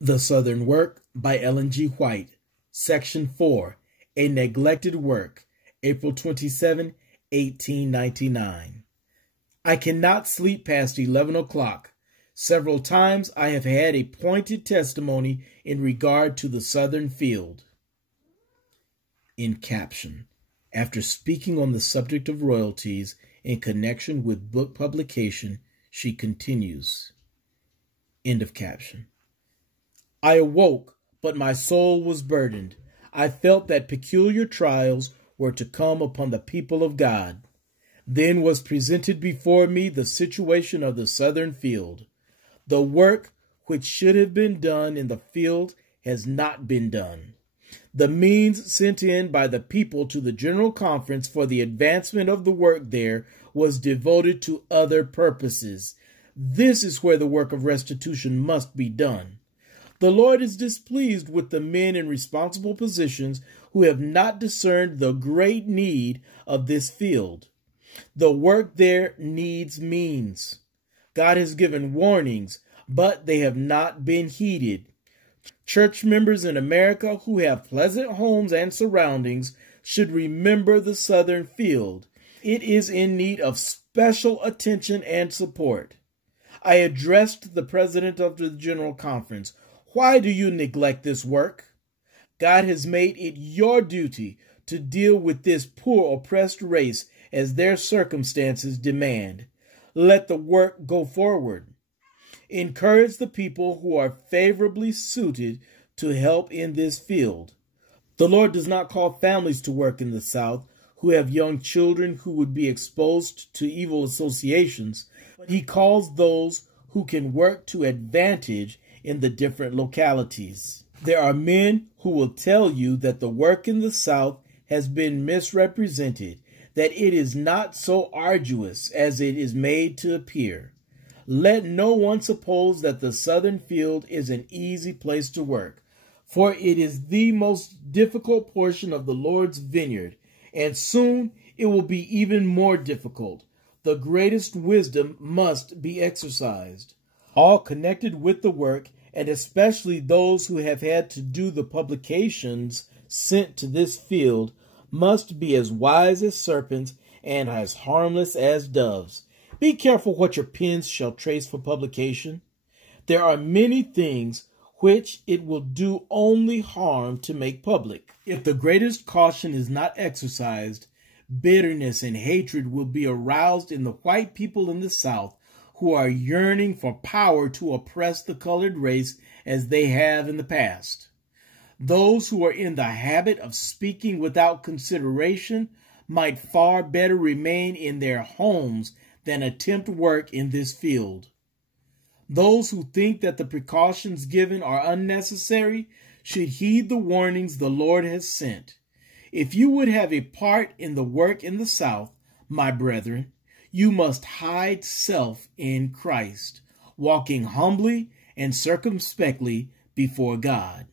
The Southern Work by Ellen G. White, Section 4, A Neglected Work, April 27, 1899. I cannot sleep past 11 o'clock. Several times I have had a pointed testimony in regard to the Southern field. In caption, after speaking on the subject of royalties in connection with book publication, she continues. End of caption. I awoke, but my soul was burdened. I felt that peculiar trials were to come upon the people of God. Then was presented before me the situation of the Southern field. The work which should have been done in the field has not been done. The means sent in by the people to the General Conference for the advancement of the work there was devoted to other purposes. This is where the work of restitution must be done. The Lord is displeased with the men in responsible positions who have not discerned the great need of this field. The work there needs means. God has given warnings, but they have not been heeded. Church members in America who have pleasant homes and surroundings should remember the Southern field. It is in need of special attention and support. I addressed the president of the General Conference. Why do you neglect this work? God has made it your duty to deal with this poor oppressed race as their circumstances demand. Let the work go forward. Encourage the people who are favorably suited to help in this field. The Lord does not call families to work in the South who have young children who would be exposed to evil associations, but He calls those who can work to advantage in the different localities. There are men who will tell you that the work in the South has been misrepresented, that it is not so arduous as it is made to appear. Let no one suppose that the Southern field is an easy place to work, for it is the most difficult portion of the Lord's vineyard, and soon it will be even more difficult. The greatest wisdom must be exercised. All connected with the work, and especially those who have had to do the publications sent to this field, must be as wise as serpents and as harmless as doves. Be careful what your pens shall trace for publication. There are many things which it will do only harm to make public. If the greatest caution is not exercised, bitterness and hatred will be aroused in the white people in the South who are yearning for power to oppress the colored race as they have in the past. Those who are in the habit of speaking without consideration might far better remain in their homes than attempt work in this field. Those who think that the precautions given are unnecessary should heed the warnings the Lord has sent. If you would have a part in the work in the South, my brethren, you must hide self in Christ, walking humbly and circumspectly before God.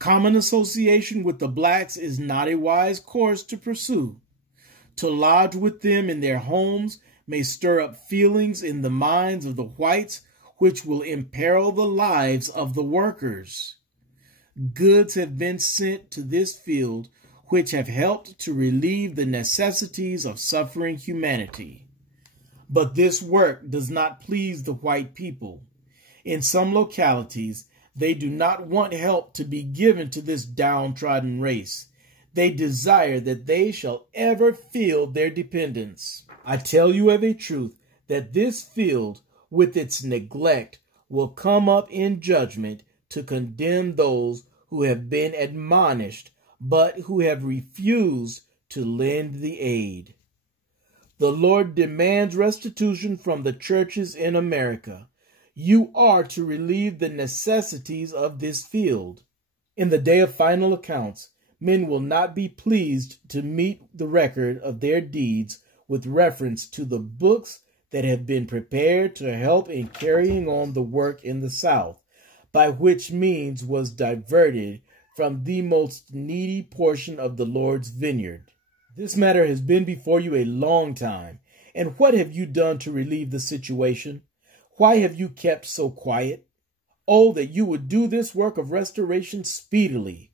Common association with the blacks is not a wise course to pursue. To lodge with them in their homes may stir up feelings in the minds of the whites which will imperil the lives of the workers. Goods have been sent to this field which have helped to relieve the necessities of suffering humanity. But this work does not please the white people. In some localities, they do not want help to be given to this downtrodden race. They desire that they shall ever feel their dependence. I tell you of a truth that this field, with its neglect, will come up in judgment to condemn those who have been admonished, but who have refused to lend the aid. The Lord demands restitution from the churches in America. You are to relieve the necessities of this field. In the day of final accounts, men will not be pleased to meet the record of their deeds with reference to the books that have been prepared to help in carrying on the work in the South, by which means was diverted from the most needy portion of the Lord's vineyard. This matter has been before you a long time, and what have you done to relieve the situation? Why have you kept so quiet? Oh, that you would do this work of restoration speedily.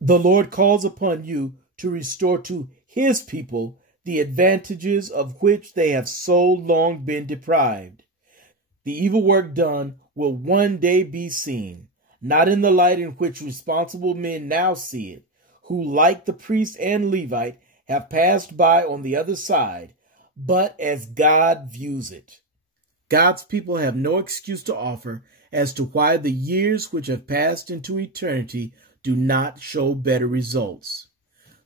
The Lord calls upon you to restore to his people the advantages of which they have so long been deprived. The evil work done will one day be seen, not in the light in which responsible men now see it, who, like the priest and Levite, have passed by on the other side, but as God views it. God's people have no excuse to offer as to why the years which have passed into eternity do not show better results.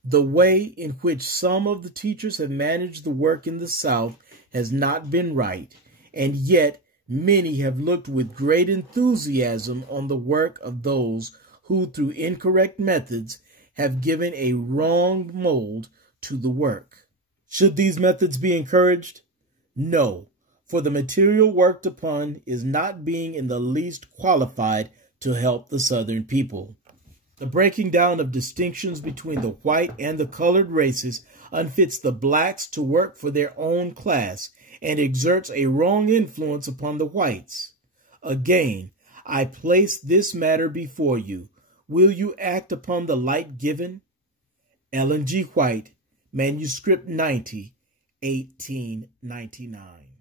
The way in which some of the teachers have managed the work in the South has not been right, and yet many have looked with great enthusiasm on the work of those who, through incorrect methods, have given a wrong mold to the work. Should these methods be encouraged? No, for the material worked upon is not being in the least qualified to help the Southern people. The breaking down of distinctions between the white and the colored races unfits the blacks to work for their own class and exerts a wrong influence upon the whites. Again, I place this matter before you. Will you act upon the light given? Ellen G. White, Manuscript 90, 1899.